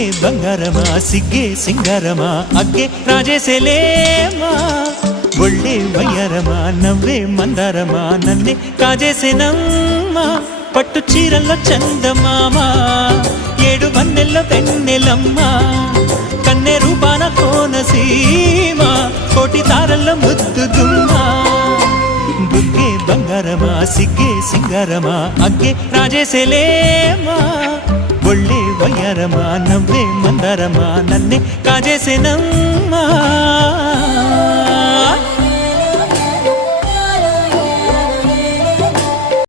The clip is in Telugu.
బుగ్గే బంగారమా సిగ్గే సింగారమా అగ్గే రాజేసేలేమా ఒళ్ళే వయ్యారమా నవ్వే మందారమా నన్నే కాజేసేనమ్మా పట్టు చీరల్లో చందమామా ఏడు వన్నెల్లో వెన్నెలమ్మా కన్నె రూపాన కోనసీమ కోటి తారల్లో ముద్దుగుమ్మా బుగ్గే బంగారమా సిగ్గే సింగారమా అగ్గే రాజేసేలేమా ఒళ్ళే వయ్యారమా నవ్వే మందారమా నన్నే కాజేసేనమ్మా